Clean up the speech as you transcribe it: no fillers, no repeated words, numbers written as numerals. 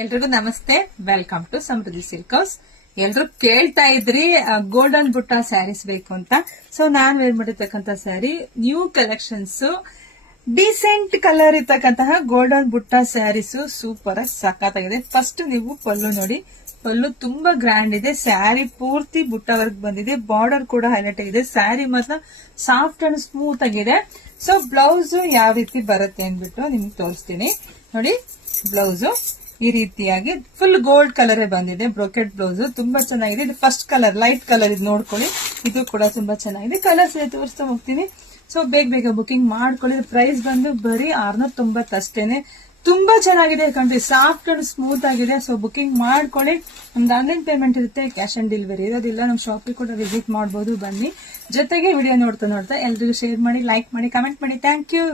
ಎಲ್ರಿಗೂ ನಮಸ್ತೆ. Welcome to Samruddhi silk house. ಎಲ್ರು ಕೇಳ್ತಾ ಇದ್ರಿ ಗೋಲ್ಡನ್ ಬುಟ್ಟ ಸ್ಯಾರೀಸ್ ಬೇಕು ಅಂತ. ಸೊ ನಾನ್ ವೇರ್ ಮಾಡಿರ್ತಕ್ಕಂಥ sari new collections, decent colour ಇರ್ತಕ್ಕಂತಹ ಗೋಲ್ಡನ್ ಬುಟ್ಟ ಸ್ಯಾರೀಸ್ ಸೂಪರ್ ಆಗಿ ಸಖತ್ತಾಗಿದೆ. ಫಸ್ಟ್ ನೀವು ಪಲ್ಲು ನೋಡಿ, ಪಲ್ಲು ತುಂಬಾ ಗ್ರ್ಯಾಂಡ್ ಇದೆ. ಸ್ಯಾರಿ ಪೂರ್ತಿ ಬುಟ್ಟ ವರ್ಕ್ ಬಂದಿದೆ. ಬಾರ್ಡರ್ ಕೂಡ ಹೈಲೈಟ್ ಆಗಿದೆ. ಸ್ಯಾರಿ ಮಾತ್ರ ಸಾಫ್ಟ್ ಅಂಡ್ ಸ್ಮೂತ್ ಆಗಿದೆ. ಸೊ ಬ್ಲೌಸ್ ಯಾವ ರೀತಿ ಬರುತ್ತೆ ಅಂದ್ಬಿಟ್ಟು ನಿಮ್ಗೆ ತೋರಿಸ್ತೀನಿ ನೋಡಿ. ಬ್ಲೌಸ್ ಈ ರೀತಿಯಾಗಿ ಫುಲ್ ಗೋಲ್ಡ್ ಕಲರ್ ಬಂದಿದೆ. ಬ್ರೋಕೆಟ್ ಬ್ಲೌಸ್ ತುಂಬಾ ಚೆನ್ನಾಗಿದೆ. ಇದು ಫಸ್ಟ್ ಕಲರ್, ಲೈಟ್ ಕಲರ್, ಇದು ನೋಡ್ಕೊಳ್ಳಿ. ಇದು ಕೂಡ ತುಂಬಾ ಚೆನ್ನಾಗಿದೆ. ಕಲರ್ಸ್ ತೋರಿಸ್ತಾ ಹೋಗ್ತೀನಿ. ಸೊ ಬೇಗ ಬುಕಿಂಗ್ ಮಾಡ್ಕೊಳ್ಳಿ. ಪ್ರೈಸ್ ಬಂದು ಬರೀ 690 ಅಷ್ಟೇನೆ. ತುಂಬಾ ಚೆನ್ನಾಗಿದೆ ಕಂಡ್ರಿ, ಸಾಫ್ಟ್ ಅಂಡ್ ಸ್ಮೂತ್ ಆಗಿದೆ. ಸೊ ಬುಕಿಂಗ್ ಮಾಡ್ಕೊಳ್ಳಿ. ನಮ್ದು ಆನ್ಲೈನ್ ಪೇಮೆಂಟ್ ಇರುತ್ತೆ, ಕ್ಯಾಶ್ ಆನ್ ಡೆಲಿವರಿ ಇರೋದಿಲ್ಲ. ನಮ್ ಶಾಪಿಗೆ ಕೂಡ ವಿಸಿಟ್ ಮಾಡಬಹುದು. ಬನ್ನಿ. ಜೊತೆಗೆ ವಿಡಿಯೋ ನೋಡ್ತಾ ಎಲ್ರಿಗೂ ಶೇರ್ ಮಾಡಿ, ಲೈಕ್ ಮಾಡಿ, ಕಮೆಂಟ್ ಮಾಡಿ. Thank you.